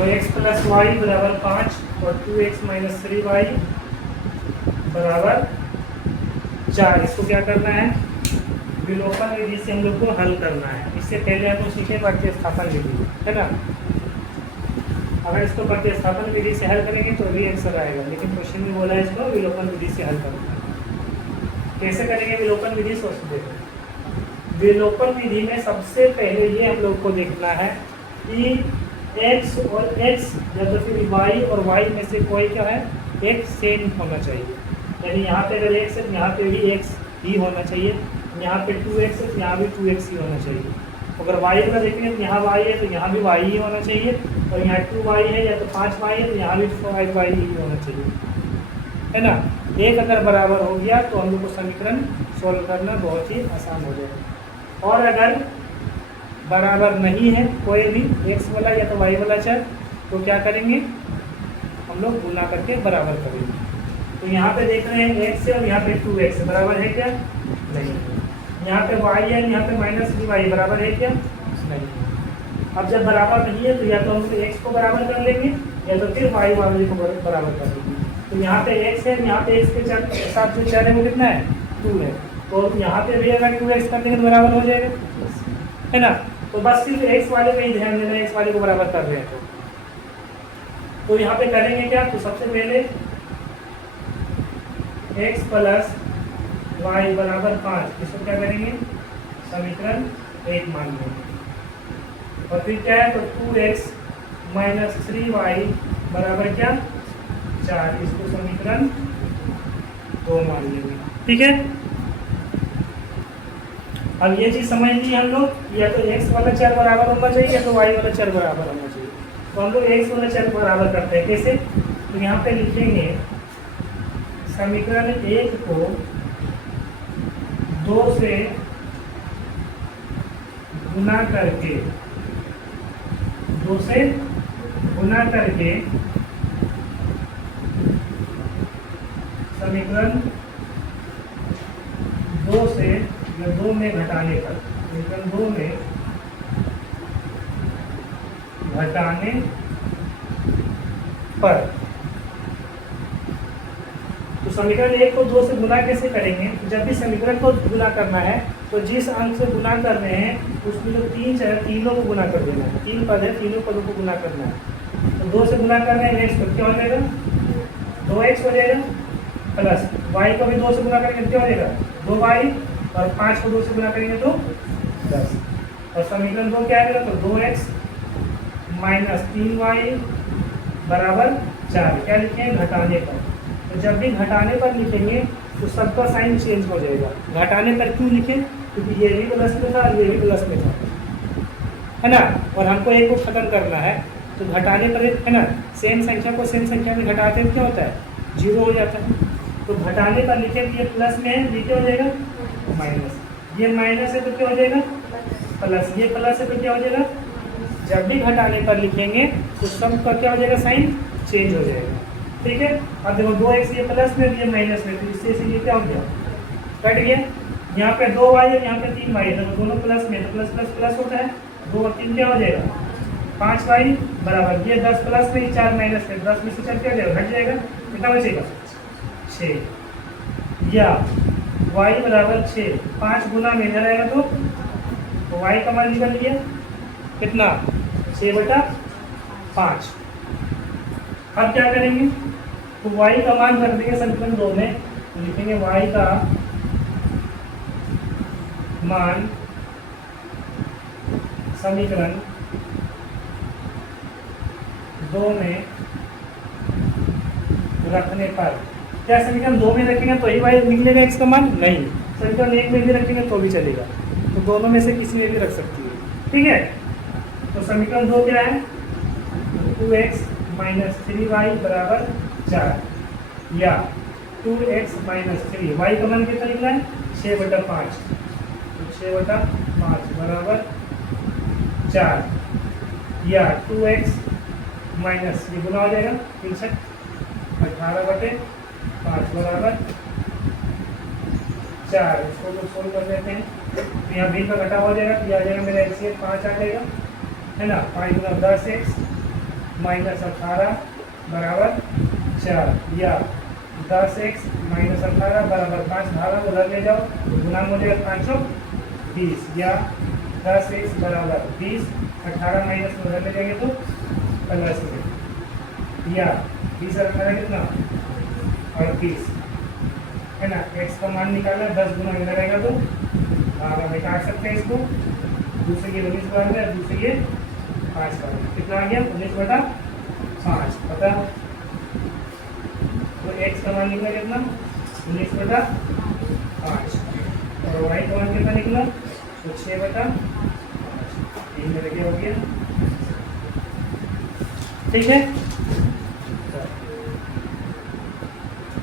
तो x plus Y बराबर 5 और 2x माइनस 3y बराबर 4। इसको क्या करना है, विलोपन विधि से हम लोग को हल करना है। इससे पहले हम लोग सीखे प्रतिस्थापन विधि, है ना। अगर इसको प्रतिस्थापन विधि से हल करेंगे तो भी आंसर आएगा, लेकिन क्वेश्चन में बोला है इसको विलोपन विधि से हल करना है। कैसे करेंगे विलोपन विधि, सोच देखो। विलोपन विधि में सबसे पहले ये हम लोग को देखना है कि x और x या तो फिर y और y में से कोई क्या है, एक सेम होना चाहिए। यानी यहाँ पे अगर x है तो यहाँ पे भी x ही होना चाहिए, यहाँ पे 2x है तो यहाँ भी 2x ही होना चाहिए। अगर y का देखेंगे तो यहाँ y है तो यहाँ भी y ही होना चाहिए, और यहाँ 2y है या तो 5y है तो यहाँ भी 5y ही होना चाहिए, है ना। एक अगर बराबर हो गया तो हम लोग को समीकरण सॉल्व करना बहुत ही आसान हो जाएगा। और अगर बराबर नहीं है कोई भी x वाला या तो y वाला चर, तो क्या करेंगे, हम लोग गुना करके बराबर करेंगे। तो यहाँ पे देख रहे हैं x है और यहाँ पे 2x बराबर है क्या, नहीं। यहाँ पे y है, यहाँ पे माइनस 3y बराबर है क्या, नहीं। अब जब बराबर नहीं है तो या तो हम लोग x को बराबर कर लेंगे या तो फिर y वाले को बराबर कर लेंगे। तो यहाँ पे x है, यहाँ पे x के साथ जो चर है वो कितना है, 2 है। तो यहाँ पे भी अगर 2x कर देंगे तो बराबर हो जाएगा, है ना। तो बस सिर्फ x वाले पे ही ध्यान देना है, x वाले को बराबर कर रहे हैं। तो यहाँ पे करेंगे क्या, तो सबसे पहले x प्लस वाई बराबर 5, इसको क्या करेंगे, समीकरण 1 मान लेंगे। और फिर क्या है, तो 2x माइनस 3y बराबर क्या, 4, इसको समीकरण 2 मान लेंगे। ठीक है, अब ये चीज समझ ली हम लोग, या तो x वाला चर बराबर होना चाहिए या तो y वाला चर बराबर होना चाहिए। तो हम लोग x वाला चर बराबर करते हैं, कैसे, तो यहाँ पे लिखेंगे समीकरण 1 को 2 से गुना करके, 2 से गुना करके समीकरण 2 से 2 में घटाने पर, समीकरण 2 में घटाने पर। तो समीकरण 1 को 2 से गुना कैसे करेंगे, जब भी समीकरण को गुना करना है तो जिस अंक से गुना कर रहे हैं उसमें जो 3 चर है तीनों को गुना कर देना है। 3 पद है, तीनों पदों को गुना करना है। तो 2 से गुना कर रहे हैं x को, क्या हो जाएगा, 2x हो जाएगा, प्लस y को भी 2 से गुना करेंगे क्या हो जाएगा, 2y, और 5 को 2 से गुना करेंगे तो 10। और समीकरण 2 क्या आएगा, तो 2x माइनस 3y बराबर 4। क्या लिखेंगे, घटाने पर। तो जब भी घटाने पर लिखेंगे तो सबका साइन चेंज हो जाएगा। घटाने पर क्यों लिखें, क्योंकि ये भी प्लस में था और ये भी प्लस में था, है ना। और हमको एक को खत्म करना है, तो घटाने पर, है ना, सेम संख्या को सेम संख्या में घटाते हैं क्या होता है, 0 हो जाता है। तो घटाने पर लिखे ये प्लस में है, ये क्या हो जाएगा, माइनस। ये माइनस है तो क्या हो जाएगा, प्लस। ये प्लस है तो क्या हो जाएगा, जब भी घटाने पर लिखेंगे तो सब का क्या हो जाएगा, साइन चेंज हो जाएगा। ठीक है, अब देखो 2x ये प्लस में, ये माइनस में, तो इससे ये क्या हो गया, कट गया। यहाँ पे 2y है, यहाँ पे 3y है, तो दोनों प्लस में, तो प्लस प्लस प्लस होता है, 2 और 3 क्या हो जाएगा, 5y बराबर, ये 10 प्लस में, 4 माइनस में, 10 में से 4 क्या हो जाएगा, घट जाएगा, कितना बचेगा, 6। या y बराबर 6, 5 गुना में इधर आएगा तो y का मान निकल लिया कितना, 6/5। अब क्या करेंगे, तो y का मान रख देंगे समीकरण 2 में, तो लिखेंगे y का मान समीकरण 2 में रखने पर। क्या समीकरण 2 में रखेंगे तो ही y निकलेगा x का मान, नहीं, समीकरण 1 में भी रखेंगे तो भी चलेगा। तो दोनों में से किसी में भी रख सकती है। ठीक है, तो समीकरण 2 क्या है, 2x माइनस 3y बराबर 4, या 2x माइनस 3, y का मान कितना निकला है, 6/5, तो 6/5 बराबर 4, या 2x माइनस, ये गुना हो जाएगा 63, 18/5 बराबर 4। इसको तो सोल्व कर देते हैं, तो यहाँ भी का घटा हो जाएगा, तो आ जाएगा मेरा x 5 आ जाएगा, है ना, 5 गुना 10x माइनस 18 बराबर 4, या 10x माइनस 18 बराबर 5, भागा उधर ले जाओ तो गुना हो जाएगा 520, या 10x बराबर 20, 18 माइनस में उधर ले जाएंगे तो प्लस में, या 20 और 18 कितना 38 है ना। x का मान निकालना, 10 गुना इधर रहेगा तो भागा में काट सकते हैं इसको, दूसरे ये 19 बार में, दूसरे ये 5 बार में, कितना आ गया 19/5 पता। तो x का मान निकला कितना 19/5, और y का मान कितना निकला तो 6/5, 3 में लगे हो गया। ठीक है।